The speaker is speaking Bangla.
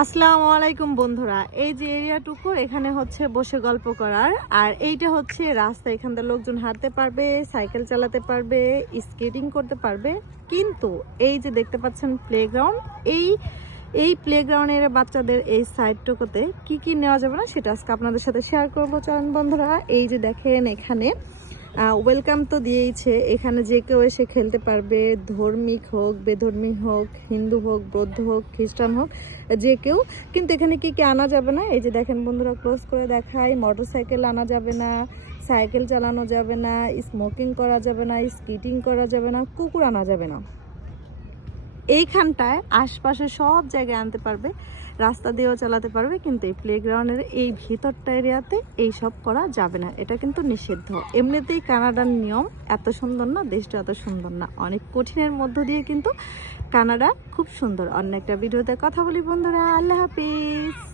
আসসালামু আলাইকুম বন্ধুরা, এই যে এরিয়াটুকু এখানে হচ্ছে বসে গল্প করার, আর এইটা হচ্ছে রাস্তা, এখান থেকে লোকজন হাঁটতে পারবে, সাইকেল চালাতে পারবে স্কেটিং করতে পারবে। কিন্তু এই যে দেখতে পাচ্ছেন প্লেগ্রাউন্ড এই এই প্লেগ্রাউন্ডের বাচ্চাদের এই সাইডটুকুতে কি কি নেওয়া যাবে না, সেটা আজকে আপনাদের সাথে শেয়ার করব। চলেন বন্ধুরা, এই যে দেখেন এখানে ওয়েলকাম তো দিয়েইছে। এখানে যে কেউ এসে খেলতে পারবে, ধর্মিক হোক বেধর্মিক হোক, হিন্দু হোক, বৌদ্ধ হোক, খ্রিস্টান হোক, যে কেউ। কিন্তু এখানে কি কি আনা যাবে না? এই যে দেখেন বন্ধুরা ক্লোজ করে দেখায় মোটর সাইকেল আনা যাবে না সাইকেল চালানো যাবে না স্মোকিং করা যাবে না স্কিটিং করা যাবে না, কুকুর আনা যাবে না। এইখানটায় আশপাশে সব জায়গায় আনতে পারবে, রাস্তা দিয়েও চালাতে পারবে, কিন্তু এই প্লেগ্রাউন্ডের এই ভিতরটা এরিয়াতে এই সব করা যাবে না। এটা কিন্তু নিষিদ্ধ। এমনিতেই কানাডার নিয়ম এত সুন্দর না, দেশটা এত সুন্দর না। অনেক কঠিনের মধ্য দিয়ে কিন্তু কানাডা খুব সুন্দর। অন্য একটা ভিডিওতে কথা বলি বন্ধুরা। আল্লাহ হাফিজ।